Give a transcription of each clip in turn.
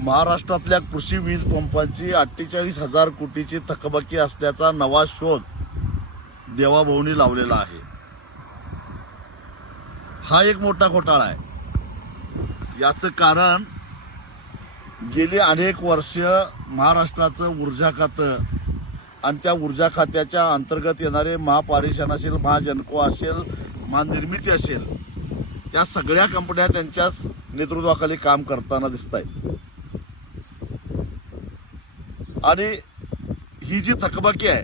महाराष्ट्रातल्या कृषी वीज पंपांची 48,000 कोटीची थकबाकी असल्याचा नवा शोध देवाभाऊनी लावलेला आहे। हा एक मोठा घोटाळा आहे। याचं कारण गेली अनेक वर्ष महाराष्ट्राचं ऊर्जा खातं आणि त्या ऊर्जा खात्याच्या अंतर्गत येणारे महापारेषण असेल, महाजनको असेल, महानिर्मिती असेल, त्या सगळ्या कंपन्या त्यांच्याच नेतृत्वाखाली काम करताना दिसत आहेत। आणि ही जी थकबाकी आहे,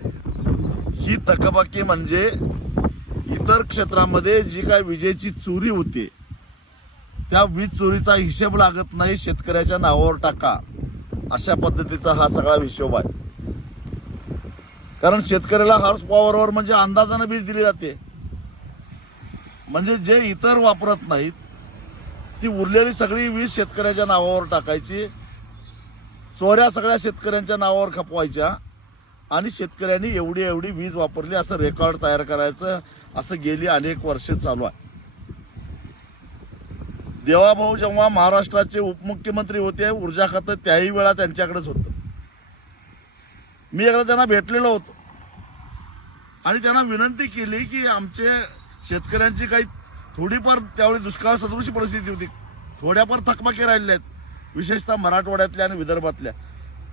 ही थकबाकी म्हणजे इतर क्षेत्रामध्ये जी काय विजेची चोरी होते त्या वीज चोरीचा हिशोब लागत नाही, शेतकऱ्याच्या नावावर टाका, अशा पद्धतीचा हा सगळा हिशोब आहे। कारण शेतकऱ्याला हॉर्स पॉवरवर म्हणजे अंदाजाने वीज दिली जाते, म्हणजे जे इतर वापरत नाहीत ती उरलेली सगळी वीज शेतकऱ्याच्या नावावर टाकायची, चोऱ्या सगळ्या शेतकऱ्यांच्या नावावर खपवायच्या आणि शेतकऱ्यांनी एवढी एवढी वीज वापरली असं रेकॉर्ड तयार करायचं, असं गेली अनेक वर्ष चालू आहे। देवाभाऊ जेव्हा महाराष्ट्राचे उपमुख्यमंत्री होते, ऊर्जा खातं त्याही वेळा त्यांच्याकडेच होतं। मी एकदा त्यांना भेटलेलो होतो आणि त्यांना विनंती केली की आमचे शेतकऱ्यांची काही थोडीफार त्यावेळी दुष्काळ सदृश परिस्थिती होती, थोड्याफार थकबाकी राहिल्या आहेत, विशेषतः मराठवाड्यातल्या आणि विदर्भातल्या।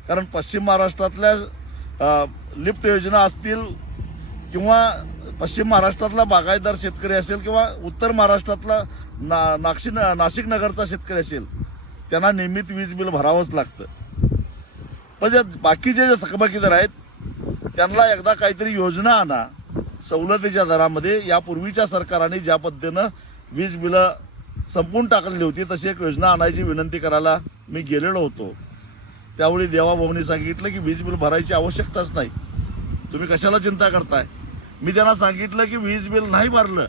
कारण पश्चिम महाराष्ट्रातल्या लिफ्ट योजना असतील किंवा पश्चिम महाराष्ट्रातला बागायतदार शेतकरी असेल किंवा उत्तर महाराष्ट्रातला नाशिक नगरचा शेतकरी असेल, त्यांना नियमित वीज बिल भरावंच लागतं। पण जे बाकीचे जे थकबाकीदार आहेत त्यांना एकदा काहीतरी योजना आणा सवलतीच्या दरामध्ये। यापूर्वीच्या सरकारने ज्या पद्धतीनं वीज बिलं संपून टाकलेली होती तशी एक योजना आणायची विनंती करायला मी गेलेलो होतो। त्यावेळी देवाभाऊनी सांगितलं की वीज बिल भरायची आवश्यकताच नाही, तुम्ही कशाला चिंता करताय। मी त्यांना सांगितलं की वीज बिल नाही भरलं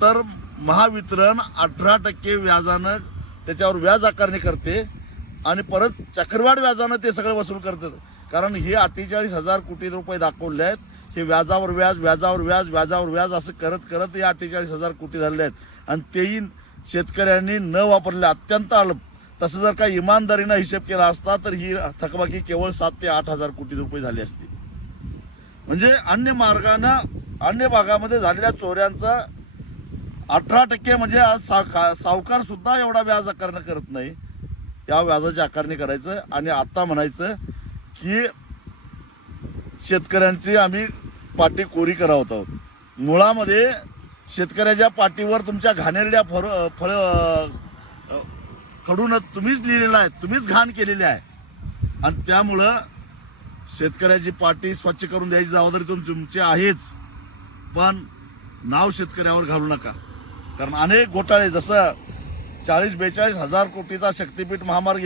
तर महावितरण 18% व्याजानं त्याच्यावर व्याज आकारणी करते आणि परत चक्रवाढ व्याजानं ते सगळं वसूल करतात। कारण हे 48,000 कोटी रुपये दाखवले आहेत, हे व्याजावर व्याज, व्याजावर व्याज, व्याजावर व्याज असं करत करत हे 48,000 कोटी झाले आहेत। आणि तेही शेतकऱ्यांनी न वापरले, अत्यंत अल्प। तसं जर काही इमानदारीनं हिशेब केला असता तर ही थकबाकी केवळ 7 ते 8,000 कोटी रुपये झाली असती। म्हणजे अन्य मार्गानं अन्य भागामध्ये झालेल्या चोऱ्यांचा 18% म्हणजे आज सावकार सुद्धा एवढा व्याज आकारणी करत नाही, त्या व्याजाची आकारणी करायचं आणि आता म्हणायचं की शेतकऱ्यांची आम्ही पाटी कोरी करावत आहोत। मुळामध्ये शेतकऱ्याच्या पाठीवर तुमच्या घाणेरड्या फळ खडून तुम्हीच लिहिलेलं आहे, तुम्हीच घाण केलेली आहे आणि त्यामुळं शेतकऱ्याची पाठी स्वच्छ करून द्यायची जबाबदारी तुमची आहेच। पण नाव शेतकऱ्यावर घालू नका, कारण अनेक घोटाळे, जसं 40-42 हजार कोटीचा शक्तीपीठ महामार्ग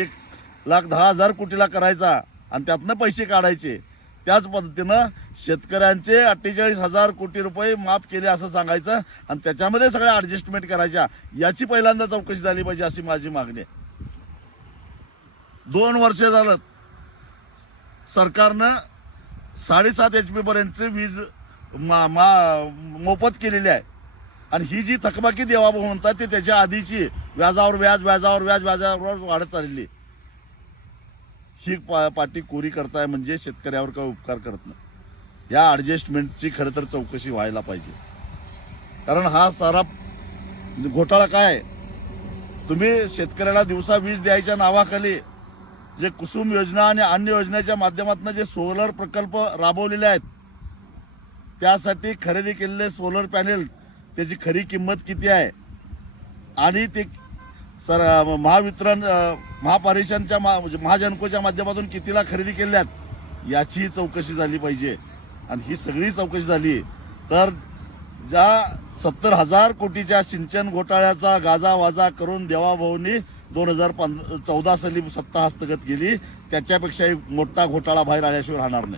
1,10,000 कोटीला करायचा आणि त्यातनं पैसे काढायचे, त्याच पद्धतीनं शेतकऱ्यांचे 48,000 कोटी रुपये माफ केले असं सांगायचं आणि त्याच्यामध्ये सगळ्या ॲडजस्टमेंट करायच्या, याची पहिल्यांदा चौकशी झाली पाहिजे अशी माझी मागणी आहे। 2 वर्ष झालं सरकारनं 7.5 HP पर्यंतची वीज मोफत केलेली आहे आणि ही जी थकबाकी देवाभाऊ म्हणतात ते त्याच्या आधीची व्याजावर व्याज, व्याजावर व्याज, व्याजावर वाढत चाललेली ही पाटी कोरी करताय, म्हणजे शेतकऱ्यावर काही उपकार करत नाही। या ॲडजस्टमेंटची खरं तर चौकशी व्हायला पाहिजे। कारण हा सारा घोटाळा काय, तुम्ही शेतकऱ्याला दिवसा वीज द्यायच्या नावाखाली जे कुसुम योजना आणि अन्य योजनेच्या माध्यमातून जे सोलर प्रकल्प राबवलेले आहेत, त्यासाठी खरेदी केलेले सोलर पॅनेल त्याची खरी किंमत किती आहे आणि ते महावितरण महापारेषणच्या महाजनकोच्या माध्यमातून कितीला खरेदी केल्यात, याची चौकशी झाली पाहिजे। आणि ही सगळी चौकशी झाली तर ज्या 70,000 कोटीच्या सिंचन घोटाळ्याचा गाजावाजा करून देवाभाऊंनी 2014 साली सत्ता हस्तगत केली, त्याच्यापेक्षाही मोठा घोटाळा बाहेर आल्याशिवाय राहणार नाही।